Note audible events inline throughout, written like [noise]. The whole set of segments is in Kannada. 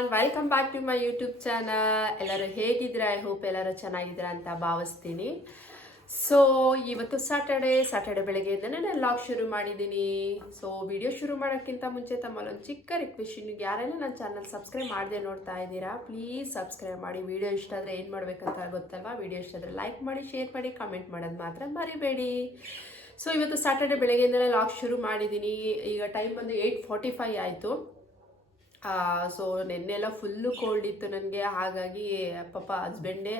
Everyone welcome back to my YouTube channel ಎಲ್ಲರೂ ಹೇಗಿದ್ದೀರಾ? ಐ ಹೋಪ್ ಎಲ್ಲರೂ ಚೆನ್ನಾಗಿದ್ದೀರಾ ಅಂತ ಭಾವಿಸ್ತೀನಿ. ಸೊ ಇವತ್ತು ಸಾಟರ್ಡೆ ಸ್ಯಾಟರ್ಡೆ ಬೆಳಗ್ಗೆಯಿಂದನೇ ನಾನು ಲಾಗ್ ಶುರು ಮಾಡಿದ್ದೀನಿ. ಸೊ ವಿಡಿಯೋ ಶುರು ಮಾಡೋಕ್ಕಿಂತ ಮುಂಚೆ ತಮ್ಮಲ್ಲೊಂದು ಚಿಕ್ಕ ರಿಕ್ವೆಸ್ಟ್ ನಿಮ್ಗೆ ಯಾರೆಲ್ಲ ನನ್ನ ಚಾನಲ್ ಸಬ್ಸ್ಕ್ರೈಬ್ ಮಾಡದೆ ನೋಡ್ತಾ ಇದ್ದೀರಾ ಪ್ಲೀಸ್ ಸಬ್ಸ್ಕ್ರೈಬ್ ಮಾಡಿ. ವಿಡಿಯೋ ಇಷ್ಟ ಆದರೆ ಏನು ಮಾಡಬೇಕಂತ ಗೊತ್ತಲ್ವಾ? ವಿಡಿಯೋ ಇಷ್ಟ ಆದರೆ ಲೈಕ್ ಮಾಡಿ ಶೇರ್ ಮಾಡಿ ಕಮೆಂಟ್ ಮಾಡೋದು ಮಾತ್ರ ಮರಿಬೇಡಿ. ಸೊ ಇವತ್ತು ಸ್ಯಾಟರ್ಡೆ ಬೆಳಗ್ಗೆಯಿಂದಲೇ ಲಾಗ್ ಶುರು ಮಾಡಿದ್ದೀನಿ. ಈಗ ಟೈಮ್ ಬಂದು ಏಯ್ಟ್ ಫಾರ್ಟಿ ಫೈವ್ ಆಯಿತು. ಸೊ ನೆನ್ನೆಲ್ಲ ಫುಲ್ಲು ಕೋಲ್ಡ್ ಇತ್ತು ನನಗೆ, ಹಾಗಾಗಿ ಪಾಪ ಹಸ್ಬೆಂಡೇ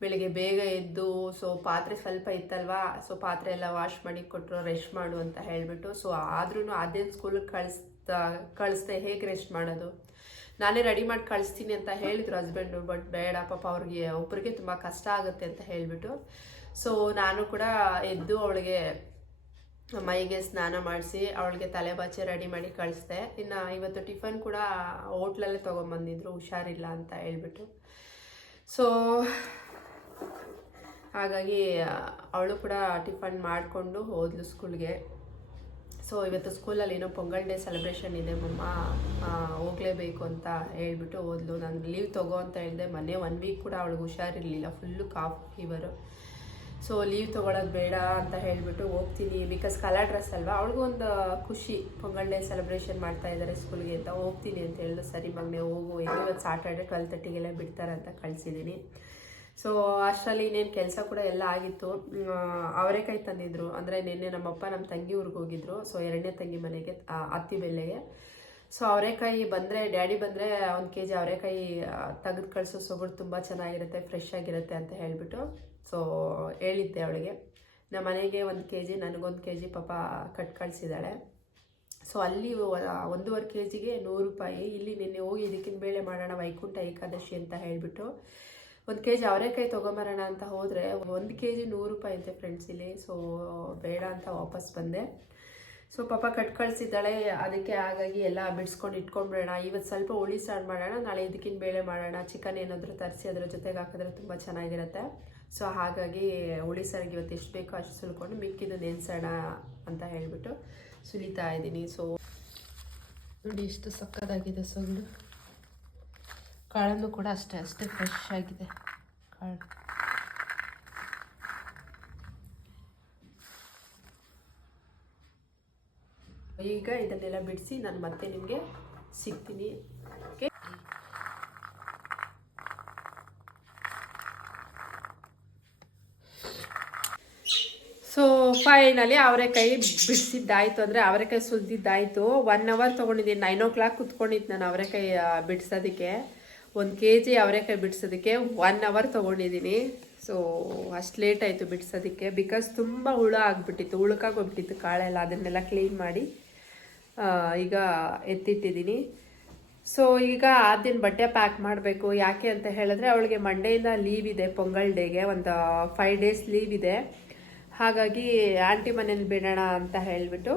ಬೆಳಿಗ್ಗೆ ಬೇಗ ಎದ್ದು ಸೊ ಪಾತ್ರೆ ಸ್ವಲ್ಪ ಇತ್ತಲ್ವಾ ಸೊ ಪಾತ್ರೆ ಎಲ್ಲ ವಾಶ್ ಮಾಡಿ ಕೊಟ್ಟರು ರೆಸ್ಟ್ ಮಾಡು ಅಂತ ಹೇಳಿಬಿಟ್ಟು ಸೊ ಆದ್ರೂ ಅದೇನು ಸ್ಕೂಲಿಗೆ ಕಳಿಸ್ತಾ, ಕಳಿಸ್ದೆ, ಹೇಗೆ ರೆಸ್ಟ್ ಮಾಡೋದು? ನಾನೇ ರೆಡಿ ಮಾಡಿ ಕಳಿಸ್ತೀನಿ ಅಂತ ಹೇಳಿದ್ರು ಹಸ್ಬೆಂಡು ಬಟ್ ಬೇಡ, ಪಾಪ ಅವ್ರಿಗೆ ಒಬ್ಬರಿಗೆ ತುಂಬ ಕಷ್ಟ ಆಗುತ್ತೆ ಅಂತ ಹೇಳಿಬಿಟ್ಟು ಸೊ ನಾನು ಕೂಡ ಎದ್ದು ಅವಳಿಗೆ ಮೈಗೆ ಸ್ನಾನ ಮಾಡಿಸಿ ಅವಳಿಗೆ ತಲೆ ಬಾಚೆ ರೆಡಿ ಮಾಡಿ ಕಳಿಸ್ದೆ. ಇನ್ನು ಇವತ್ತು ಟಿಫನ್ ಕೂಡ ಹೋಟ್ಲಲ್ಲೇ ತೊಗೊಂಬಂದಿದ್ರು, ಹುಷಾರಿಲ್ಲ ಅಂತ ಹೇಳ್ಬಿಟ್ಟು. ಸೊ ಹಾಗಾಗಿ ಅವಳು ಕೂಡ ಟಿಫನ್ ಮಾಡಿಕೊಂಡು ಹೋದ್ಲು ಸ್ಕೂಲ್ಗೆ. ಸೊ ಇವತ್ತು ಸ್ಕೂಲಲ್ಲಿ ಏನೋ ಪೊಂಗಲ್ ಡೇ ಸೆಲೆಬ್ರೇಷನ್ ಇದೆ, ಮಮ್ಮ ಹೋಗಲೇಬೇಕು ಅಂತ ಹೇಳ್ಬಿಟ್ಟು ಹೋದ್ಲು. ನಾನು ಲೀವ್ ತಗೋ ಅಂತ ಹೇಳಿದೆ, ಮೊನ್ನೆ ಒನ್ ವೀಕ್ ಕೂಡ ಅವಳಿಗೆ ಹುಷಾರಿರಲಿಲ್ಲ full cough fever so leave ತೊಗೊಳೋದು ಬೇಡ ಅಂತ ಹೇಳಿಬಿಟ್ಟು ಹೋಗ್ತೀನಿ. ಬಿಕಾಸ್ ಕಲರ್ ಡ್ರೆಸ್ ಅಲ್ವಾ? ಅವ್ಳಿಗೂ ಒಂದು ಖುಷಿ. ಪೊಂಗಲ್ ಡೇ ಸೆಲೆಬ್ರೇಷನ್ ಮಾಡ್ತಾ ಇದ್ದಾರೆ ಸ್ಕೂಲ್ಗೆ ಅಂತ. ಹೋಗ್ತೀನಿ ಅಂತ ಹೇಳಿದ್ರು ಸರಿ ಮಗನೇ ಹೋಗು. ಇವತ್ತು ಸಾಟರ್ಡೆ ಟ್ವೆಲ್ ತರ್ಟಿಗೆಲ್ಲ ಬಿಡ್ತಾರೆ ಅಂತ ಕಳಿಸಿದ್ದೀನಿ ಸೊ ಅಷ್ಟರಲ್ಲಿ ಇನ್ನೇನು ಕೆಲಸ ಕೂಡ ಎಲ್ಲ ಆಗಿತ್ತು. ಅವರೇಕಾಯಿ ತಂದಿದ್ರು. ಅಂದರೆ ನಿನ್ನೆ ನಮ್ಮಪ್ಪ ನಮ್ಮ ತಂಗಿ ಊರಿಗೆ ಹೋಗಿದ್ರು. ಸೊ ಎರಡನೇ ತಂಗಿ ಮನೆಗೆ ಅತ್ತಿ ಬೆಲೆಗೆ ಸೊ ಅವರೆಕಾಯಿ ಬಂದರೆ, ಡ್ಯಾಡಿ ಬಂದರೆ ಒಂದು ಕೆ ಜಿ ಅವರೆಕಾಯಿ ತೆಗೆದು ಕಳಿಸೋ ಸೊಗಡು ತುಂಬ ಚೆನ್ನಾಗಿರುತ್ತೆ ಫ್ರೆಶ್ ಆಗಿರುತ್ತೆ ಅಂತ ಹೇಳಿಬಿಟ್ಟು, ಸೊ ಹೇಳಿದ್ದೆ ಅವಳಿಗೆ. ನಮ್ಮ ಮನೆಗೆ ಒಂದು ಕೆ ಜಿ ನನಗೊಂದು ಕೆ ಜಿ ಪಾಪ ಕಟ್ ಕಳಿಸಿದ್ದಾಳೆ. ಸೊ ಅಲ್ಲಿ ಒಂದೂವರೆ ಕೆ ಜಿಗೆ ನೂರು ರೂಪಾಯಿ. ಇಲ್ಲಿ ನಿನ್ನೆ ಹೋಗಿ ಇದಕ್ಕಿನ ಬೇಳೆ ಮಾಡೋಣ, ವೈಕುಂಠ ಏಕಾದಶಿ ಅಂತ ಹೇಳಿಬಿಟ್ಟು, ಒಂದು ಕೆ ಜಿ ಅವರೆಕಾಯಿ ತೊಗೊಂಬರೋಣ ಅಂತ ಹೋದರೆ, ಒಂದು ಕೆ ಜಿ ನೂರು ರೂಪಾಯಿ ಅಂತೆ ಫ್ರೆಂಡ್ಸ್ ಇಲ್ಲಿ. ಸೊ ಬೇಡ ಅಂತ ವಾಪಸ್ ಬಂದೆ. ಸೊ ಪಾಪ ಕಟ್ ಕಳಿಸಿದ್ದಾಳೆ ಅದಕ್ಕೆ ಹಾಗಾಗಿ ಎಲ್ಲ ಬಿಡಿಸ್ಕೊಂಡು ಇಟ್ಕೊಂಡ್ಬಿಡೋಣ. ಇವತ್ತು ಸ್ವಲ್ಪ ಹುಳಿ ಸಾರು ಮಾಡೋಣ. ನಾಳೆ ಇದಕ್ಕಿನ ಬೇಳೆ ಮಾಡೋಣ. ಚಿಕನ್ ಏನಾದರೂ ತರಿಸಿ, ಅದರ ಜೊತೆಗೆ ಹಾಕಿದ್ರೆ ತುಂಬ ಚೆನ್ನಾಗಿರುತ್ತೆ. ಸೊ ಹಾಗಾಗಿ ಹುಳಿ ಸಾರಿಗೆ ಇವತ್ತು ಎಷ್ಟು ಬೇಕೋ ಅಷ್ಟು ಸುಲ್ಕೊಂಡು ಮಿಕ್ಕಿದ್ದು ನೆನೆಸೋಣ ಅಂತ ಹೇಳಿಬಿಟ್ಟು ಸುಲಿತಾ ಇದ್ದೀನಿ. ಸೊ ನೋಡಿ ಎಷ್ಟು ಸಕ್ಕದಾಗಿದೆ ಸೊಂದು ಕಾಳನ್ನು ಕೂಡ ಅಷ್ಟೇ ಅಷ್ಟೇ ಫ್ರೆಶ್ ಆಗಿದೆ. ಕಾಳು. ಈಗ ಇದನ್ನೆಲ್ಲ ಬಿಡಿಸಿ ನಾನು ಮತ್ತೆ ನಿಮಗೆ ಸಿಗ್ತೀನಿ. ಓಕೆ ಸೊ ಫೈನಲಿ ಅವರೆಕಾಯಿ ಬಿಡಿಸಿದ್ದಾಯಿತು ಅಂದರೆ ಅವರೆಕಾಯಿ ಸುಲಿದಿದ್ದಾಯಿತು. ಒನ್ ಅವರ್ ತೊಗೊಂಡಿದ್ದೀನಿ ನೈನ್ ಓ ಕ್ಲಾಕ್ ಕುತ್ಕೊಂಡಿದ್ದು ನಾನು ಅವರೆಕಾಯಿ ಬಿಡಿಸೋದಕ್ಕೆ. ಒಂದು ಕೆ ಜಿ ಅವರೆಕಾಯಿ ಬಿಡಿಸೋದಕ್ಕೆ ಒನ್ ಅವರ್ ತೊಗೊಂಡಿದ್ದೀನಿ. ಸೊ ಅಷ್ಟು ಲೇಟ್ ಆಯಿತು ಬಿಡಿಸೋದಕ್ಕೆ. ಬಿಕಾಸ್ ತುಂಬ ಹುಳ ಆಗಿಬಿಟ್ಟಿತ್ತು ಹೋಗ್ಬಿಟ್ಟಿತ್ತು ಕಾಳೆಲ್ಲ. ಅದನ್ನೆಲ್ಲ ಕ್ಲೀನ್ ಮಾಡಿ ಈಗ ಎತ್ತಿಟ್ಟಿದ್ದೀನಿ. ಸೊ ಈಗ ಆ ಬಟ್ಟೆ ಪ್ಯಾಕ್ ಮಾಡಬೇಕು, ಯಾಕೆ ಅಂತ ಹೇಳಿದ್ರೆ ಅವಳಿಗೆ ಮಂಡೆಯಿಂದ ಲೀವ್ ಇದೆ ಪೊಂಗಲ್ ಡೇಗೆ ಒಂದು ಫೈವ್ ಡೇಸ್ ಲೀವ್ ಇದೆ. ಹಾಗಾಗಿ ಆಂಟಿ ಮನೇಲಿ ಬಿಡೋಣ ಅಂತ ಹೇಳಿಬಿಟ್ಟು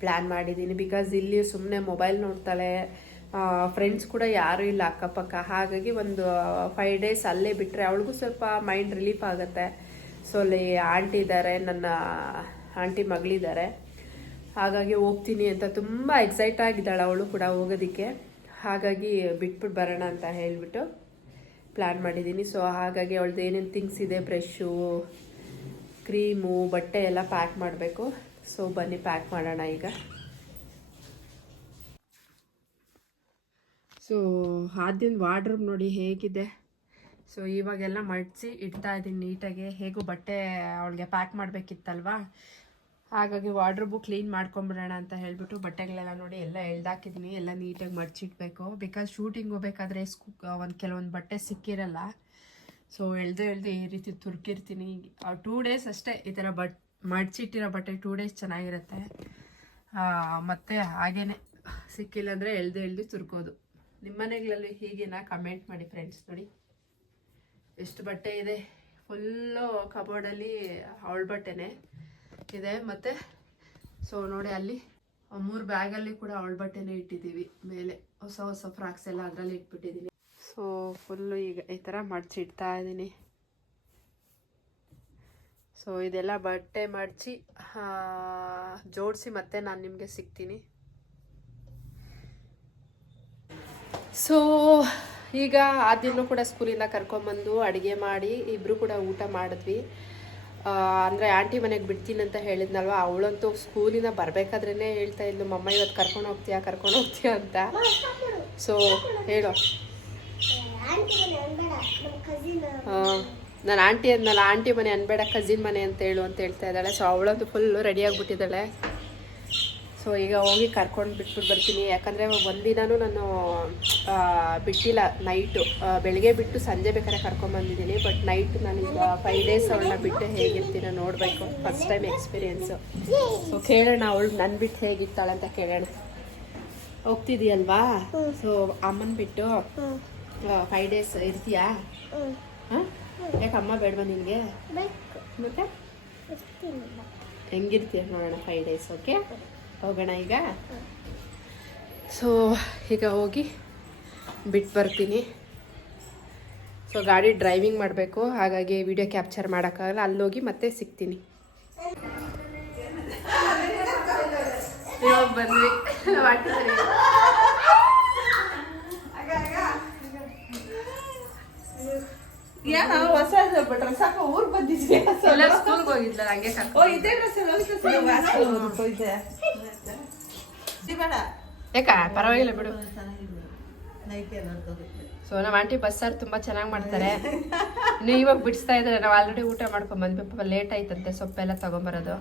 ಪ್ಲ್ಯಾನ್ ಮಾಡಿದ್ದೀನಿ. ಬಿಕಾಸ್ ಇಲ್ಲಿ ಸುಮ್ಮನೆ ಮೊಬೈಲ್ ನೋಡ್ತಾಳೆ ಫ್ರೆಂಡ್ಸ್ ಕೂಡ ಯಾರೂ ಇಲ್ಲ ಅಕ್ಕಪಕ್ಕ. ಹಾಗಾಗಿ ಒಂದು ಫೈವ್ ಡೇಸ್ ಅಲ್ಲೇ ಬಿಟ್ಟರೆ ಅವಳಿಗೂ ಸ್ವಲ್ಪ ಮೈಂಡ್ ರಿಲೀಫ್ ಆಗುತ್ತೆ. ಸೊ ಅಲ್ಲಿ ಆಂಟಿ ಇದ್ದಾರೆ, ನನ್ನ ಆಂಟಿ ಮಗಳಿದ್ದಾರೆ. ಹಾಗಾಗಿ ಹೋಗ್ತೀನಿ ಅಂತ ತುಂಬ ಎಕ್ಸೈಟ್ ಆಗಿದ್ದಾಳೆ ಅವಳು ಕೂಡ ಹೋಗೋದಕ್ಕೆ. ಹಾಗಾಗಿ ಬಿಟ್ಬಿಟ್ಟು ಬರೋಣ ಅಂತ ಹೇಳಿಬಿಟ್ಟು ಪ್ಲ್ಯಾನ್ ಮಾಡಿದ್ದೀನಿ. ಸೊ ಹಾಗಾಗಿ ಅವಳದ್ದು ಏನೇನು ಥಿಂಗ್ಸ್ ಇದೆ ಬ್ರಷು ಕ್ರೀಮು ಬಟ್ಟೆ ಎಲ್ಲ ಪ್ಯಾಕ್ ಮಾಡಬೇಕು. ಸೊ ಬನ್ನಿ ಪ್ಯಾಕ್ ಮಾಡೋಣ ಈಗ. ಸೊ ಆದ್ಯನ ವಾರ್ಡ್ರೂಮ್ ನೋಡಿ ಹೇಗಿದೆ. ಸೊ ಇವಾಗೆಲ್ಲ ಮಡಿಸಿ ಇಡ್ತಾ ಇದ್ದೀನಿ ನೀಟಾಗಿ. ಹೇಗೂ ಬಟ್ಟೆ ಅವಳಿಗೆ ಪ್ಯಾಕ್ ಮಾಡಬೇಕಿತ್ತಲ್ವಾ? ಹಾಗಾಗಿ ವಾರ್ಡ್ರೂಬು ಕ್ಲೀನ್ ಮಾಡ್ಕೊಂಬಿಡೋಣ ಅಂತ ಹೇಳಿಬಿಟ್ಟು ಬಟ್ಟೆಗಳೆಲ್ಲ ನೋಡಿ ಎಲ್ಲ ಎಳ್ದಾಕಿದ್ದೀನಿ ಎಲ್ಲ ನೀಟಾಗಿ ಮಡ್ಚಿಡ್ಬೇಕು ಬಿಕಾಸ್ ಶೂಟಿಂಗ್ ಹೋಗ್ಬೇಕಾದ್ರೆ ಸ್ಕೂ ಒಂದು ಕೆಲವೊಂದು ಬಟ್ಟೆ ಸಿಕ್ಕಿರಲ್ಲ ಸೊ ಎಳ್ದು ಎಳ್ದು ಈ ರೀತಿ ತುರ್ಕಿರ್ತೀನಿ. ಟೂ ಡೇಸ್ ಅಷ್ಟೇ ಈ ಥರ ಬಟ್, ಮಡ್ಚಿಟ್ಟಿರೋ ಬಟ್ಟೆ ಟೂ ಡೇಸ್ ಚೆನ್ನಾಗಿರುತ್ತೆ. ಮತ್ತು ಹಾಗೇನೆ ಸಿಕ್ಕಿಲ್ಲ ಅಂದರೆ ಎಳ್ದು ಎಳ್ದು ತುರ್ಕೋದು. ನಿಮ್ಮ ಮನೆಗಳಲ್ಲಿ ಹೀಗೇನಾ ಕಮೆಂಟ್ ಮಾಡಿ ಫ್ರೆಂಡ್ಸ್ ನೋಡಿ. ಎಷ್ಟು ಬಟ್ಟೆ ಇದೆ? ಫುಲ್ಲು ಕಬೋರ್ಡಲ್ಲಿ ಅವಳ ಬಟ್ಟೆನೇ. ಇದೆ ಮತ್ತು ಸೊ ನೋಡಿ ಅಲ್ಲಿ ಮೂರು ಬ್ಯಾಗಲ್ಲಿ ಕೂಡ ಅವಳ ಬಟ್ಟೆನೇ ಇಟ್ಟಿದ್ದೀವಿ. ಮೇಲೆ ಹೊಸ ಹೊಸ ಫ್ರಾಕ್ಸ್ ಎಲ್ಲ ಅದರಲ್ಲಿ ಇಟ್ಬಿಟ್ಟಿದ್ದೀನಿ. ಸೊ ಫುಲ್ಲು ಈಗ ಈ ಥರ ಮಡ್ಚಿ ಇಡ್ತಾ ಇದ್ದೀನಿ. ಸೊ ಇದೆಲ್ಲ ಬಟ್ಟೆ ಮಡಚಿ ಜೋಡಿಸಿ ಮತ್ತೆ ನಾನು ನಿಮಗೆ ಸಿಗ್ತೀನಿ. ಸೊ ಈಗ ಆದ್ಯನೂ ಕೂಡ ಸ್ಕೂಲಿಂದ ಕರ್ಕೊಂಬಂದು ಅಡುಗೆ ಮಾಡಿ ಇಬ್ಬರು ಕೂಡ ಊಟ ಮಾಡಿದ್ವಿ. ಆ, ಅಂದ್ರೆ ಆಂಟಿ ಮನೆಗೆ ಬಿಡ್ತೀನಿ ಅಂತ ಹೇಳಿದ್ನಲ್ವ? ಅವಳಂತೂ ಸ್ಕೂಲಿಂದ ಬರಬೇಕಾದ್ರೇ ಹೇಳ್ತಾ ಇದ್ಲು, ಮಮ್ಮ ಇವತ್ತು ಕರ್ಕೊಂಡು ಹೋಗ್ತೀಯಾ? ಕರ್ಕೊಂಡು ಹೋಗ್ತೀಯಾ ಅಂತ? ಸೊ ಹೇಳು. ನಾನು ಆಂಟಿ ಅಂದ್ನಲ್ಲ, ಆಂಟಿ ಮನೆ ಅನ್ಬೇಡ, ಕಸಿನ್ ಮನೆ ಅಂತ ಹೇಳು ಅಂತ ಹೇಳ್ತಾ ಇದ್ದಾಳೆ. ಸೊ ಅವಳಂತೂ ಫುಲ್ಲು ರೆಡಿ ಆಗಿಬಿಟ್ಟಿದ್ದಾಳೆ. ಸೊ ಈಗ ಹೋಗಿ ಕರ್ಕೊಂಡು ಬಿಟ್ಬಿಟ್ಟು ಬರ್ತೀನಿ. ಯಾಕಂದರೆ ಒಂದಿನೂ ನಾನು ಬಿಟ್ಟಿಲ್ಲ ನೈಟು ಬೆಳಗ್ಗೆ ಬಿಟ್ಟು ಸಂಜೆ ಬೇಕಾದ್ರೆ ಕರ್ಕೊಂಬಂದಿದ್ದೀನಿ ಬಟ್ ನೈಟ್ ನಾನು ಈಗ ಫೈವ್ ಡೇಸ್ ಅವಳನ್ನ ಬಿಟ್ಟು ಹೇಗಿರ್ತೀನ ನೋಡಬೇಕು. ಫಸ್ಟ್ ಟೈಮ್ ಎಕ್ಸ್ಪೀರಿಯೆನ್ಸು ಸೊ ಕೇಳೋಣ ಅವಳು ನನ್ನ ಬಿಟ್ಟು ಹೇಗಿರ್ತಾಳೆ ಅಂತ ಕೇಳೋಣ. ಹೋಗ್ತಿದೀಯಲ್ವಾ ಸೊ ಅಮ್ಮನ ಬಿಟ್ಟು ಫೈವ್ ಡೇಸ್ ಇರ್ತೀಯಾ? ಹಾಂ? ಯಾಕೆ ಅಮ್ಮ ಬೇಡವಾ ನಿನಗೆ? ಮತ್ತೆ? ಹೆಂಗಿರ್ತೀಯ ನೋಡೋಣ ಫೈವ್ ಡೇಸ್ ಓಕೆ ಹೋಗೋಣ ಈಗ? ಸೊ ಈಗ ಹೋಗಿ ಬಿಟ್ಟು ಬರ್ತೀನಿ. ಸೊ ಗಾಡಿ ಡ್ರೈವಿಂಗ್ ಮಾಡಬೇಕು. ಹಾಗಾಗಿ ವಿಡಿಯೋ ಕ್ಯಾಪ್ಚರ್ ಮಾಡೋಕ್ಕಾಗಲ್ಲ. ಅಲ್ಲೋಗಿ ಮತ್ತೆ ಸಿಗ್ತೀನಿ. ಇವಾಗ ಬಂದ್ವಿ. ಏನೋ ಹೊಸ ಡ್ರೆಸ್ ಹಾಕೋ ಊರ್ ಬಂದಿದ್ವಿ. ಸ್ಕೂಲ್ಗೆ ಹೋಗಿದ್ಲ ಹಂಗೆ ಓ ಕರ್ಕೊಂಡು ಬೇಡ. ಯಾಕ? ಪರವಾಗಿಲ್ಲ ಬಿಡು. ಸೊ ನಮ್ಮ ಆಂಟಿ ಬಸ್ಸಾರು ತುಂಬ ಚೆನ್ನಾಗಿ ಮಾಡ್ತಾರೆ. ಇನ್ನು ಇವಾಗ ಬಿಡಿಸ್ತಾ ಇದ್ದಾರೆ ನಾವು ಆಲ್ರೆಡಿ ಊಟ ಮಾಡ್ಕೊಂಡ್ ಬಂದ್ವಿ ಪಾಪ ಲೇಟ್ ಆಯ್ತಂತೆ ಸೊಪ್ಪೆಲ್ಲ ತಗೊಂಬರೋದು.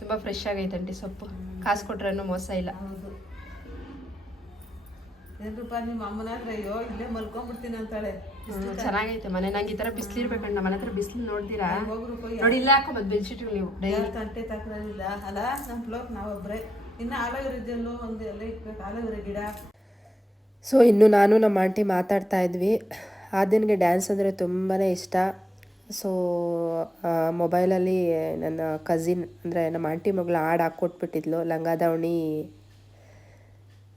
ತುಂಬ ಫ್ರೆಶ್ ಆಗೈತಂಟಿ ಸೊಪ್ಪು. ಕಾಸು ಕೊಟ್ರೇನು ಮೋಸ ಇಲ್ಲ. ಏನ್ರಪ್ಪ ನಿಮ್ಮ ಅಮ್ಮನ ಹತ್ರ ಅಯ್ಯೋ ಇಲ್ಲೇ ಮಲ್ಕೊಂಡ್ಬಿಡ್ತೀನಿ ಅಂತಾಳೆ. ಚೆನ್ನಾಗೈತೆ ಮನೆ. ನಂಗೆ ಈ ತರ ಬಿಸಿಲು ಇರ್ಬೇಕಂಡ ಮನೆ ಹತ್ರ ಬಿಸಿಲು ನೋಡ್ತೀರಾ? ನೋಡಿ ಇಲ್ಲ ಹಾಕೊಂಬದ್ ಬೆಡ್ಶೀಟ್ ನೀವು ಡೈಲಿ. ತಂಟೆ ತಕರಾರಿಲ್ಲ ಅಲ್ಲ ನಮ್ಮ ನಾವೊಬ್ರೆ. ಇನ್ನು ಒಂದು ಎಲ್ಲ ಗಿಡ. ಸೊ ಇನ್ನು ನಾನು ನಮ್ಮ ಆಂಟಿ ಮಾತಾಡ್ತಾ ಇದ್ವಿ. ಆದ್ಯನಿಗೆ ಡ್ಯಾನ್ಸ್ ಅಂದರೆ ತುಂಬಾ ಇಷ್ಟ. ಸೊ ಮೊಬೈಲಲ್ಲಿ ನನ್ನ ಕಸಿನ್ ಅಂದರೆ ನಮ್ಮ ಆಂಟಿ ಮಗಳು ಹಾಡು ಹಾಕ್ಕೊಟ್ಬಿಟ್ಟಿದ್ಲು ಲಂಗ ದಾವಣಿ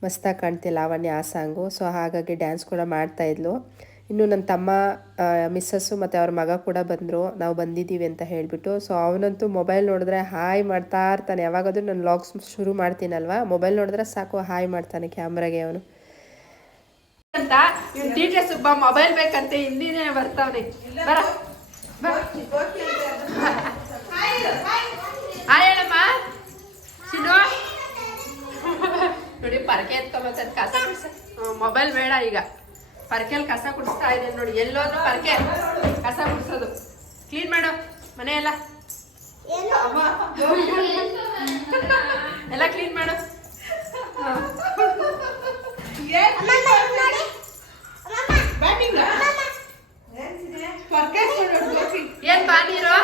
ಮಸ್ತಾಗಿ ಕಾಣ್ತಿಲ್ಲ ಲಾವಣ್ಯ ಆ ಸಾಂಗು ಸೊ ಹಾಗಾಗಿ ಡ್ಯಾನ್ಸ್ ಕೂಡ ಮಾಡ್ತಾಯಿದ್ಲು ಇನ್ನು ನನ್ನ ತಮ್ಮ ಮಿಸ್ಸಸ್ಸು ಮತ್ತು ಅವ್ರ ಮಗ ಕೂಡ ಬಂದರು. ನಾವು ಬಂದಿದ್ದೀವಿ ಅಂತ ಹೇಳಿಬಿಟ್ಟು. ಸೊ ಅವನಂತೂ ಮೊಬೈಲ್ ನೋಡಿದ್ರೆ ಹಾಯ್ ಮಾಡ್ತಾ ಇರ್ತಾನೆ. ಯಾವಾಗಾದರೂ ನಾನು ಲಾಗ್ಸ್ ಶುರು ಮಾಡ್ತೀನಲ್ವಾ? ಮೊಬೈಲ್ ನೋಡಿದ್ರೆ ಸಾಕು, ಹಾಯ್ ಮಾಡ್ತಾನೆ ಕ್ಯಾಮ್ರಾಗೆ ಅವನು. ಅಂತ ಇವ್ನು ಸುಬ್ಬ ಮೊಬೈಲ್ ಬೇಕಂತೆ ಹಿಂದಿನೇ ಬರ್ತಾವನೆ. ಬರ ಹೇಳಮ್ಮ. [laughs] ನೋಡಿ, ಪರಕೆ ಮೊಬೈಲ್ ಬೇಡ ಈಗ. ಪರ್ಕೆಲ್ ಕಸ ಕುಡಿಸ್ತಾ ಇದೆ ನೋಡಿ ಎಲ್ಲೋದ್ರು ಪರ್ಕೆ. ಕಸ ಕುಡಿಸೋದು. ಕ್ಲೀನ್ ಮಾಡು ಮನೆ ಎಲ್ಲ. ಎಲ್ಲ ಕ್ಲೀನ್ ಮಾಡು. ಏನ್ ಬಾ ನೀರು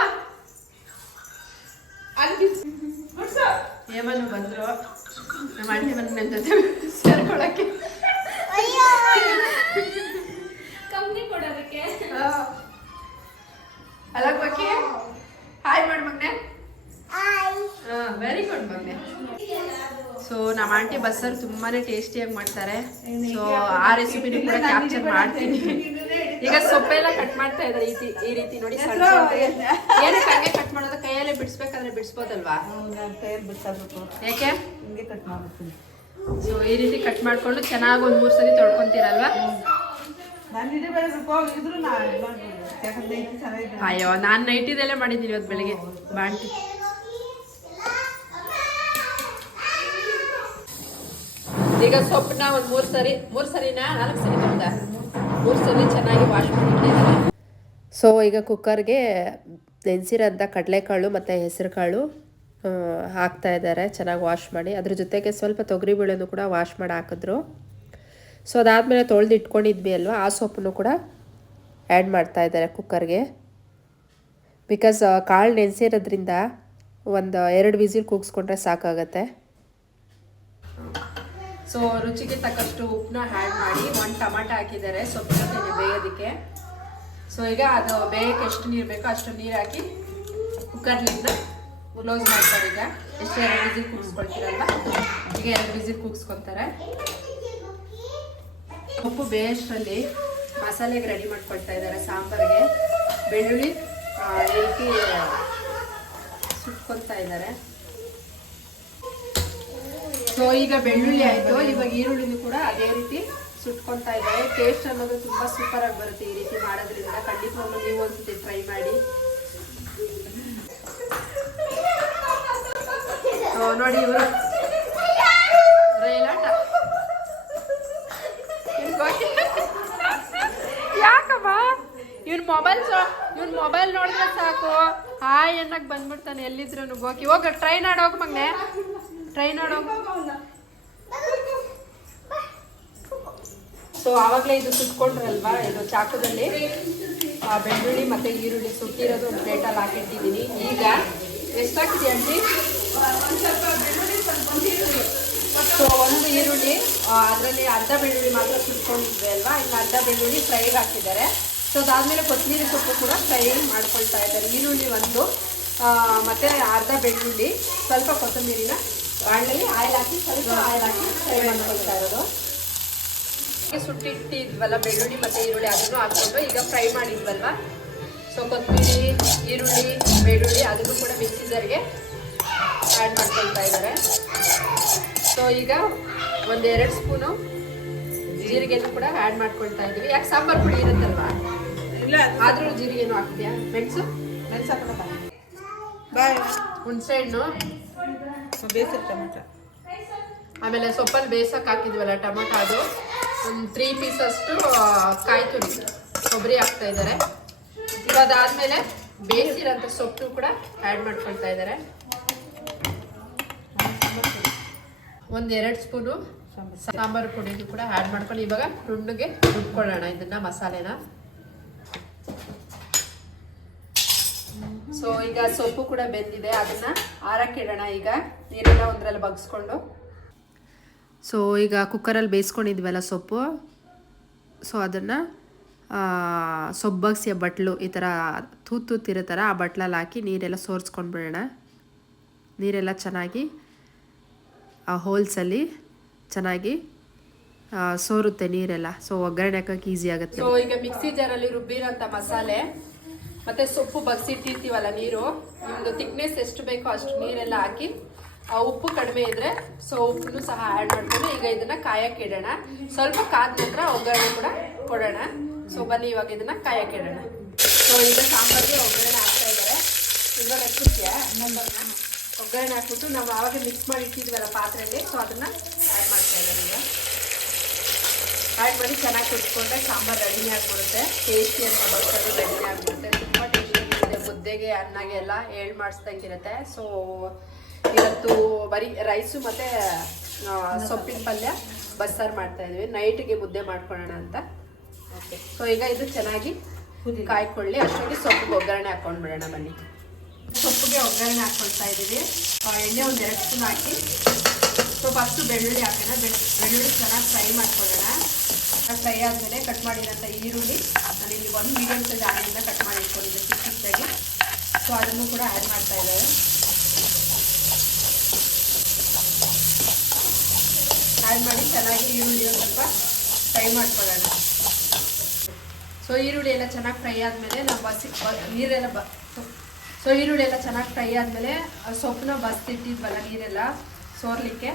ಏಮನು ಬಂದ್ರು. ನಮ್ಮ ಅಣ್ಣೆ ಮನೆ ನನ್ನ ಜೊತೆ ಸೇರ್ಕೊಳಕ್ಕೆ. ಹಾ. ಅಲ್ಲ ಬಾಕಿ ಹಾಯ್ ಮಾಡು ಮಗ್ನೆ. ವೆರಿ ಗುಡ್ ಮಗ್ನೆ. ಸೊ ನಮ್ಮ ಆಂಟಿ ಬಸ್ಸಾರು ತುಂಬಾನೇ ಟೇಸ್ಟಿಯಾಗಿ ಮಾಡ್ತಾರೆ. ಸೊ ಆ ರೆಸಿಪಿನೂ ಕೂಡ ಕ್ಯಾಪ್ಚರ್ ಮಾಡ್ತೀನಿ. ಈಗ ಸೊಪ್ಪೆಲ್ಲ ಕಟ್ ಮಾಡ್ತಾ ಇದ್ದಾರೆ ಈ ರೀತಿ- ಈ ರೀತಿ ನೋಡಿ ಏನಕ್ಕೆ ಹಂಗೆ ಕಟ್ ಮಾಡೋದು? ಕೈಯಲ್ಲೇ ಬಿಡಿಸ್ಬೇಕಾದ್ರೆ ಬಿಡಿಸ್ಬೋದಲ್ವಾ? ಯಾಕೆ ಹಿಂಗೆ ಕಟ್ ಮಾಡ್ಬಿಡ್ತೀನಿ ಸೊ ಈ ರೀತಿ ಕಟ್ ಮಾಡ್ಕೊಂಡು ಚೆನ್ನಾಗಿ ಒಂದು ಮೂರು ಸರಿ ತೊಳ್ಕೊಂತೀರಲ್ವಾ? ಅಯ್ಯೋ ನಾನು ನೈಟಿದೆಲ್ಲ ಮಾಡಿದ್ದೀನಿ ಇವತ್ತು ಬೆಳಿಗ್ಗೆ. ಬಾಂಟಿ. ಈಗ ಸೊಪ್ಪನ್ನ ಒಂದು ಮೂರು ಸರಿ ಮೂರು ಸರಿನಾ ನಾಲ್ಕು ಸರಿ ಬಂದ ಮೂರು ಸರಿ ಚೆನ್ನಾಗಿ ವಾಶ್ ಮಾಡ್ಕೊಂಡಿದ್ದಾರೆ ಸೊ ಈಗ ಕುಕ್ಕರ್ಗೆ ನೆನೆಸಿರೋಂಥ ಕಡಲೆಕಾಳು ಮತ್ತು ಹೆಸರುಕಾಳು. ಹಾಕ್ತಾ ಇದ್ದಾರೆ. ಚೆನ್ನಾಗಿ ವಾಶ್ ಮಾಡಿ. ಅದ್ರ ಜೊತೆಗೆ ಸ್ವಲ್ಪ ತೊಗರಿಬೇಳೆನೂ ಕೂಡ ವಾಶ್ ಮಾಡಿ ಹಾಕಿದ್ರು. ಸೊ ಅದಾದಮೇಲೆ ತೊಳೆದು ಇಟ್ಕೊಂಡಿದ್ವಿ ಅಲ್ವಾ? ಆ ಸೊಪ್ಪನ್ನು ಕೂಡ ಆ್ಯಡ್ ಮಾಡ್ತಾ ಇದ್ದಾರೆ ಕುಕ್ಕರ್ಗೆ ಬಿಕಾಸ್ ಕಾಳು ನೆನೆಸಿರೋದ್ರಿಂದ ಒಂದು ಎರಡು ವಿಸಿಲ್ ಕೂಗಿಸ್ಕೊಂಡ್ರೆ ಸಾಕಾಗತ್ತೆ. ಸೊ ರುಚಿಗೆ ತಕ್ಕಷ್ಟು ಉಪ್ಪನ್ನ ಆ್ಯಡ್ ಮಾಡಿ ಒಂದು ಟಮಾಟ ಹಾಕಿದ್ದಾರೆ. ಸೊಪ್ಪು ಬೇಯೋದಕ್ಕೆ. ಸೊ ಈಗ ಅದು ಬೇಯಕ್ಕೆ ಎಷ್ಟು ನೀರು ಬೇಕೋ ಅಷ್ಟು ನೀರು ಹಾಕಿ ಕುಕ್ಕರ್ಲಿಂದ ಕ್ಲೋಸ್ ಮಾಡ್ತಾರೆ ಈಗ. ಎಷ್ಟು ಎರಡು ವಿಸಿಲ್ ಕೂಗಿಸ್ಕೊಳ್ತೀರಲ್ವ? ಈಗ ಎರಡು ವಿಸಿಲ್ ಕೂಗಿಸ್ಕೊತಾರೆ ಉಪ್ಪು ಬೇಯಷ್ಟರಲ್ಲಿ ಮಸಾಲೆಗೆ ರೆಡಿ ಮಾಡ್ಕೊಳ್ತಾ ಇದ್ದಾರೆ ಸಾಂಬಾರಿಗೆ. ಬೆಳ್ಳುಳ್ಳಿ ರೀತಿ ಸುಟ್ಕೊಳ್ತಾ ಇದ್ದಾರೆ. ಸೊ ಈಗ ಬೆಳ್ಳುಳ್ಳಿ ಆಯಿತು. ಇವಾಗ ಈರುಳ್ಳಿನೂ ಕೂಡ ಅದೇ ರೀತಿ ಸುಟ್ಕೊತಾ ಇದ್ದಾರೆ. ಟೇಸ್ಟ್ ಅನ್ನೋದು ತುಂಬ ಸೂಪರ್ ಆಗಿ ಬರುತ್ತೆ ಈ ರೀತಿ ಮಾಡೋದ್ರಿಂದ. ಖಂಡಿತವಾಗ್ಲೂ ನೀವು ಒಂದ್ಸತಿ ಟ್ರೈ ಮಾಡಿ. ನೋಡಿ ಇವರು. ರೈಲಾಟ. ಯಾಕಮ್ಮ? ಇವನ್ ಮೊಬೈಲ್ ಇವನ್ ಮೊಬೈಲ್ ನೋಡಿದ್ರೆ ಸಾಕು. ಹಾಯ್ ಅನ್ನಕ್ ಬಂದ್ಬಿಡ್ತಾನೆ ಎಲ್ಲಿದ್ರು ಗೋಕಿ. ಹೋಗ ಟ್ರೈನ್ ಆಡೋಗ ಮಗ್ನೆ. ಟ್ರೈನ್ ಆಡೋಗ್ ಸೊ ಆವಾಗಲೇ ಇದು ಸುಟ್ಕೊಂಡ್ರಲ್ವಾ? ಇದು ಚಾಕುದಲ್ಲಿ? ಆ, ಬೆಳ್ಳುಳ್ಳಿ ಮತ್ತೆ ಈರುಳ್ಳಿ ಸುಟ್ಟಿರೋದು ಒಂದು ಪ್ಲೇಟಲ್ಲಿ ಹಾಕಿಟ್ಟಿದ್ದೀನಿ. ಈಗ ಎಷ್ಟಾಗ್ತಿದೆ ಆಂಟಿ ಸೊ ಒಂದು ಈರುಳ್ಳಿ ಅದರಲ್ಲಿ ಅರ್ಧ ಬೆಳ್ಳುಳ್ಳಿ ಮಾತ್ರ ಸುಟ್ಕೊಂಡಿದ್ವಿ ಅಲ್ವಾ? ಇನ್ನು ಅರ್ಧ ಬೆಳ್ಳುಳ್ಳಿ ಫ್ರೈಗೆ ಹಾಕಿದ್ದಾರೆ. ಸೊ ಅದಾದಮೇಲೆ ಕೊತ್ತಂಬರಿ ಸೊಪ್ಪು ಕೂಡ ಫ್ರೈ ಮಾಡ್ಕೊಳ್ತಾ ಇದ್ದಾರೆ. ಈರುಳ್ಳಿ ಒಂದು ಮತ್ತು ಅರ್ಧ ಬೆಳ್ಳುಳ್ಳಿ, ಸ್ವಲ್ಪ ಕೊತ್ತಂಬರಿನ ಬಾಣಲೆಗೆ ಆಯಿಲ್ ಹಾಕಿ, ಸ್ವಲ್ಪ ಆಯಿಲ್ ಹಾಕಿ ಫ್ರೈ ಮಾಡ್ಕೊಳ್ತಾ ಇರೋದು. ಸುಟ್ಟಿಟ್ಟಿದ್ವಲ್ಲ ಬೆಳ್ಳುಳ್ಳಿ ಮತ್ತು ಈರುಳ್ಳಿ ಅದನ್ನು ಹಾಕ್ಕೊಂಡು ಈಗ ಫ್ರೈ ಮಾಡಿದ್ವಲ್ವಾ? ಸೊ ಕೊತ್ತಂಬರಿ ಈರುಳ್ಳಿ ಬೆಳ್ಳುಳ್ಳಿ ಅದಕ್ಕೂ ಕೂಡ ಮಿಕ್ಸಿ ಜಾರ್ಗೆ ಆ್ಯಡ್ ಮಾಡ್ಕೊಳ್ತಾ ಇದ್ದಾರೆ. ಸೊ ಈಗ ಒಂದು ಎರಡು ಸ್ಪೂನು ಜೀರಿಗೆನೂ ಕೂಡ ಆ್ಯಡ್ ಮಾಡ್ಕೊಳ್ತಾ ಇದ್ದೀವಿ. ಯಾಕೆ ಸಾಂಬಾರು ಪುಡಿ ಇರುತ್ತಲ್ವಾ? ಇಲ್ಲ ಆದರೂ ಜೀರಿಗೆನೂ ಹಾಕ್ತೀಯಾ? ಮೆಣಸು? ನೆನ್ಸಾಕಲ್ಲ ಬಾಯ್. ಹುಣಸೆ ಹಣ್ಣು ಬೇಯಿಸಿ ಟೊಮೆಟೊ. ಆಮೇಲೆ ಸೊಪ್ಪಲ್ಲಿ ಬೇಯಿಸೋಕೆ ಹಾಕಿದ್ವಲ್ಲ ಟೊಮೊಟೊ ಅದು. ಒಂದು ತ್ರೀ ಪೀಸಷ್ಟು ಕಾಯಿ ತುರಿ ಕೊಬ್ಬರಿ ಹಾಕ್ತಾ ಇದ್ದಾರೆ. ಅದಾದಮೇಲೆ ಬೇಯಿಸಿರೋಂಥ ಸೊಪ್ಪು ಕೂಡ ಆ್ಯಡ್ ಮಾಡ್ಕೊಳ್ತಾ ಇದ್ದಾರೆ. ಒಂದು ಎರಡು ಸ್ಪೂನು ಸಾಂಬಾರು ಪುಡಿ ಕೂಡ ಆ್ಯಡ್ ಮಾಡ್ಕೊಂಡು ಇವಾಗ ನುಣ್ಣಗೆ ರುಬ್ಕೊಳ್ಳೋಣ ಇದನ್ನ ಮಸಾಲೆನ. ಸೊ ಈಗ ಸೊಪ್ಪು ಕೂಡ ಬೆಂದಿದೆ. ಅದನ್ನ ಆರಕ್ಕಿಡೋಣ ಈಗ. ನೀರೆಲ್ಲ ಒಂದರಲ್ಲಿ ಬಗ್ಸ್ಕೊಂಡು. ಸೊ ಈಗ ಕುಕ್ಕರಲ್ಲಿ ಬೇಯಿಸ್ಕೊಂಡಿದ್ವಲ್ಲ ಸೊಪ್ಪು. ಸೊ ಅದನ್ನು ಸೊಬ್ಬಗ್ಸಿಯ ಬಟ್ಲು ಈ ಥರ ತೂತ್ ತೂತಿರೋ ಥರ ಆ ಬಟ್ಲಲ್ಲಿ ಹಾಕಿ ನೀರೆಲ್ಲ ಸೋರಿಸ್ಕೊಂಡ್ಬಿಡೋಣ. ನೀರೆಲ್ಲ ಚೆನ್ನಾಗಿ, ಆ ಹೋಲ್ಸಲ್ಲಿ ಚೆನ್ನಾಗಿ ಸೋರುತ್ತೆ ನೀರೆಲ್ಲ. ಸೊ ಒಗ್ಗರಣೆ ಹಾಕಕ್ಕೆ ಈಸಿ ಆಗುತ್ತೆ. ಸೊ ಈಗ ಮಿಕ್ಸಿ ಜಾರಲ್ಲಿ ರುಬ್ಬಿರೋಂಥ ಮಸಾಲೆ, ಮತ್ತೆ ಸೊಪ್ಪು ಬಗ್ಸಿಟ್ಟಿರ್ತೀವಲ್ಲ ನೀರು ನಿಮ್ಮದು ಥಿಕ್ನೆಸ್ ಎಷ್ಟು ಬೇಕೋ ಅಷ್ಟು ನೀರೆಲ್ಲ ಹಾಕಿ ಉಪ್ಪು ಕಡಿಮೆ ಇದ್ರೆ ಸೊ ಉಪ್ಪನ್ನು ಸಹ ಆ್ಯಡ್ ಮಾಡ್ಕೊಂಡು ಈಗ ಇದನ್ನ ಕಾಯಕ್ಕೆ ಇಡೋಣ. ಸ್ವಲ್ಪ ಕಾದ ನಂತರ ಒಗ್ಗರಣೆ ಕೂಡ ಕೊಡೋಣ. ಸೊ ಬನ್ನಿ, ಇವಾಗ ಇದನ್ನ ಕಾಯಕ್ಕೆ ಇಡೋಣ. ಸೊ ಈಗ ಸಾಂಬಾರಿಗೆ ಒಗ್ಗರಣೆ ಹಾಕ್ತಾ ಇದ್ದಾರೆ. ಇವಾಗ ಹಚ್ಚುತ್ತೆ ನಂಬರ್ನ ಒಗ್ಗರಣೆ ಹಾಕ್ಬಿಟ್ಟು ನಾವು ಆವಾಗ ಮಿಕ್ಸ್ ಮಾಡಿ ಇಟ್ಟಿದ್ವಲ್ಲ ಪಾತ್ರೆಗೆ ಸೊ ಅದನ್ನ ಆ್ಯಡ್ ಮಾಡ್ತಾ ಇದ್ದಾರೆ ಈಗ. ಆ್ಯಡ್ ಮಾಡಿ ಚೆನ್ನಾಗಿ ಕುಟ್ಕೊಂಡ್ರೆ ಸಾಂಬಾರು ರೆಡಿ ಆಗ್ಬಿಡುತ್ತೆ. ಟೇಸ್ಟಿ ಅಂತ ಬರ್ತದೆ ರೆಡಿ ಆಗ್ಬಿಡುತ್ತೆ. ತುಂಬ ಟೇಸ್ಟಿ ಇರುತ್ತೆ. ಮುದ್ದೆಗೆ, ಅನ್ನಗೆ ಎಲ್ಲ ಏಳು ಮಾಡಿಸ್ದಂಗಿರುತ್ತೆ ಸೊ ಇವತ್ತು ಬರೀ ರೈಸು ಮತ್ತು ಸೊಪ್ಪಿನ ಪಲ್ಯ ಬಸ್ಸಾರು ಮಾಡ್ತಾ ಇದ್ವಿ. ನೈಟ್ಗೆ ಮುದ್ದೆ ಮಾಡ್ಕೊಳ್ಳೋಣ ಅಂತ. ಓಕೆ. ಸೊ ಈಗ ಇದು ಚೆನ್ನಾಗಿ ಕಾಯ್ಕೊಳ್ಳಿ. ಅಷ್ಟೊಂದು ಸೊಪ್ಪಿಗೆ ಒಗ್ಗರಣೆ ಹಾಕೊಂಡು ಬಿಡೋಣ ಬನ್ನಿ. ಸೊಪ್ಪಿಗೆ ಒಗ್ಗರಣೆ ಹಾಕ್ಕೊಳ್ತಾ ಇದ್ದೀವಿ. ಆ, ಎಣ್ಣೆ ಒಂದು ಎರಡು ಸ್ಪೂನ್ ಹಾಕಿ. ಸೊ ಫಸ್ಟು ಬೆಳ್ಳುಳ್ಳಿ ಹಾಕೋಣ. ಬೆಳ್ ಬೆಳ್ಳುಳ್ಳಿ ಚೆನ್ನಾಗಿ ಫ್ರೈ ಮಾಡ್ಕೊಳ್ಳೋಣ. ಫ್ರೈ ಆದಮೇಲೆ ಕಟ್ ಮಾಡಿರೋಂಥ ಈರುಳ್ಳಿ. ನಾನು ಇಲ್ಲಿ ಒಂದು ಮೀಡಿಯಮ್ ಸೈಜ್ ಆನೆಯಿಂದ ಕಟ್ ಮಾಡಿ ಇಟ್ಕೊಂಡಿದ್ದೆ ಚಿಕ್ಕ ಚಿಕ್ಕದಾಗಿ ಸೊ ಅದನ್ನು ಕೂಡ ಆ್ಯಡ್ ಮಾಡ್ತಾ ಇದ್ದಾರೆ. ಆ್ಯಡ್ ಮಾಡಿ ಚೆನ್ನಾಗಿ ಈರುಳ್ಳಿ ಒಂದು ಸ್ವಲ್ಪ ಫ್ರೈ ಮಾಡ್ಕೊಳ್ಳೋಣ. ಸೊ ಈರುಳ್ಳಿ ಎಲ್ಲ ಚೆನ್ನಾಗಿ ಫ್ರೈ ಆದಮೇಲೆ ನಾವು ಬಸಿ ನೀರೆಲ್ಲ ಬ ಸೊ ಈರುಳ್ಳಿ ಎಲ್ಲ ಚೆನ್ನಾಗಿ ಫ್ರೈ ಆದಮೇಲೆ ಸೊಪ್ಪನ್ನ ಬಸ್ತಿಟ್ಟಿದ್ವಲ್ಲ ನೀರೆಲ್ಲ ಸೋರ್ಲಿಕ್ಕೆ.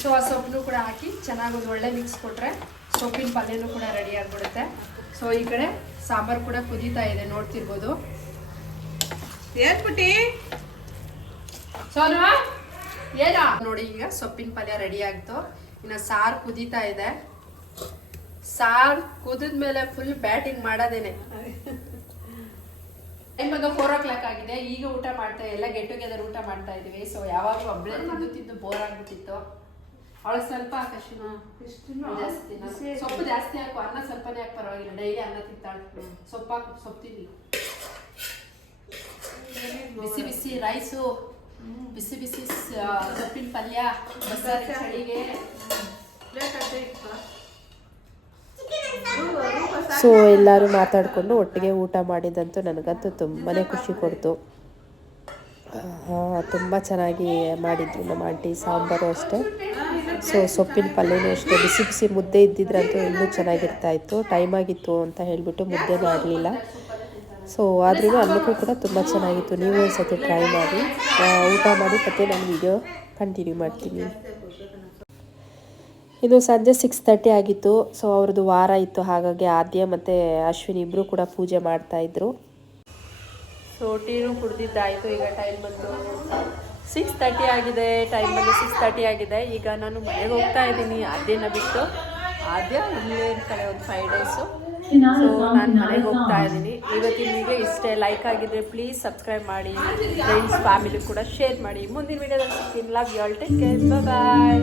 ಸೊ ಆ ಸೊಪ್ಪನ್ನು ಕೂಡ ಹಾಕಿ ಚೆನ್ನಾಗಿ ಒಂದು ಒಳ್ಳೆ ಮಿಕ್ಸ್ ಕೊಟ್ಟರೆ ಸೊಪ್ಪಿನ ಪಲ್ಯನೂ ಕೂಡ ರೆಡಿ ಆಗಿಬಿಡುತ್ತೆ. ಸೊ ಈ ಕಡೆ ಸಾಂಬಾರು ಕೂಡ ಕುದೀತಾ ಇದೆ, ನೋಡ್ತಿರ್ಬೋದು. ಏನ್ಬಿಟ್ಟಿ ಸೋನು, ಏನ? ನೋಡಿ, ಈಗ ಸೊಪ್ಪಿನ ಪಲ್ಯ ರೆಡಿ ಆಗ್ತು. ಇನ್ನು ಸಾರು ಕುದೀತಾ ಇದೆ. ಸಾರು ಕುದಿದ್ಮೇಲೆ ಫುಲ್ ಬ್ಯಾಟಿಂಗ್ ಮಾಡೋದೇನೆ. ಇವಾಗ ಫೋರ್ ಓ ಕ್ಲಾಕ್ ಆಗಿದೆ ಈಗ ಊಟ ಮಾಡ್ತಾ ಎಲ್ಲ ಗೆಟ್ ಟುಗೆದರ್ ಊಟ ಮಾಡ್ತಾ ಇದೀವಿ. ಸೊ ಯಾವಾಗಲೂ ಒಬ್ಬಳೇ ತಿಂದು ತಿಂದು ಬೋರ್ ಆಗ್ಬಿಟ್ಟಿತ್ತು. ಅವಳು ಸ್ವಲ್ಪ ಆಕಾಶನ ಜಾಸ್ತಿ ಸೊಪ್ಪು ಜಾಸ್ತಿ ಹಾಕು ಅನ್ನ ಸ್ವಲ್ಪನೇ ಹಾಕಿ ಪರವಾಗಿಲ್ಲ ಡೈಲಿ ಅನ್ನ ತಿಂತಾಳೆ. ಸೊಪ್ಪು ಹಾಕು ಸೊಪ್ಪು ತಿನ್ನಿ ಬಿಸಿ ಬಿಸಿ ರೈಸು ಬಿಸಿ ಬಿಸಿ ಸೊಪ್ಪಿನ ಪಲ್ಯ ಬಸ್ಸಾರು ಚಳಿಗೆ. ಸೊ ಎಲ್ಲರೂ ಮಾತಾಡಿಕೊಂಡು ಒಟ್ಟಿಗೆ ಊಟ ಮಾಡಿದಂತೂ ನನಗಂತೂ ತುಂಬಾ ಖುಷಿ ಕೊಡ್ತು. ತುಂಬ ಚೆನ್ನಾಗಿ ಮಾಡಿದ್ರು ನಮ್ಮ ಆಂಟಿ ಸಾಂಬಾರು ಅಷ್ಟೇ. ಸೊ ಸೊಪ್ಪಿನ ಪಲ್ಯನೂ ಅಷ್ಟೇ. ಬಿಸಿ ಬಿಸಿ ಮುದ್ದೆ ಇದ್ದಿದ್ರಂತೂ ಇನ್ನೂ ಚೆನ್ನಾಗಿರ್ತಾ ಇತ್ತು. ಟೈಮ್ ಆಗಿತ್ತು ಅಂತ ಹೇಳಿಬಿಟ್ಟು ಮುದ್ದೆ ಮಾಡಲಿಲ್ಲ ಸೊ ಆದ್ರೂ ಅನ್ನಕ್ಕೂ ಕೂಡ ತುಂಬ ಚೆನ್ನಾಗಿತ್ತು. ನೀವು ಒಂದ್ಸತಿ ಟ್ರೈ ಮಾಡಿ. ಊಟ ಮಾಡಿ, ಮತ್ತೆ ನಾನು ವಿಡಿಯೋ ಕಂಟಿನ್ಯೂ ಮಾಡ್ತೀನಿ. ಇದು ಸಂಜೆ ಸಿಕ್ಸ್ ತರ್ಟಿ ಆಗಿತ್ತು. ಸೊ ಅವ್ರದ್ದು ವಾರ ಇತ್ತು. ಹಾಗಾಗಿ ಆದ್ಯ ಮತ್ತು ಅಶ್ವಿನಿ ಇಬ್ಬರು ಕೂಡ ಪೂಜೆ ಮಾಡ್ತಾಯಿದ್ರು ಸೊ ಟೀನು ಕುಡ್ದಿದ್ದಾಯಿತು. ಈಗ ಟೈಮ್ ಬಂದು ಸಿಕ್ಸ್ ತರ್ಟಿ ಆಗಿದೆ. ಟೈಮ್ ಬಂದು ಸಿಕ್ಸ್ ತರ್ಟಿ ಆಗಿದೆ. ಈಗ ನಾನು ಮನೆಗೆ ಹೋಗ್ತಾ ಇದ್ದೀನಿ. ಆದ್ಯನ ಬಿಟ್ಟು. ಆದ್ಯ ಇಲ್ಲೇ ಇರ್ತಾಳೆ ಒಂದು ಫೈವ್ ಡೇಸು ಸೊ ನಾನು ಮನೆಗೆ ಹೋಗ್ತಾ ಇದ್ದೀನಿ. ಇವತ್ತಿನ ವಿಡಿಯೋ ಇಷ್ಟೇ. ಲೈಕ್ ಆಗಿದ್ರೆ ಪ್ಲೀಸ್ ಸಬ್ಸ್ಕ್ರೈಬ್ ಮಾಡಿ. ಫ್ರೆಂಡ್ಸ್ ಫ್ಯಾಮಿಲಿ ಕೂಡ ಶೇರ್ ಮಾಡಿ. ಮುಂದಿನ ವಿಡಿಯೋದಲ್ಲಿ ಸಿಗ್ತೀನಿ. Love you all take care bye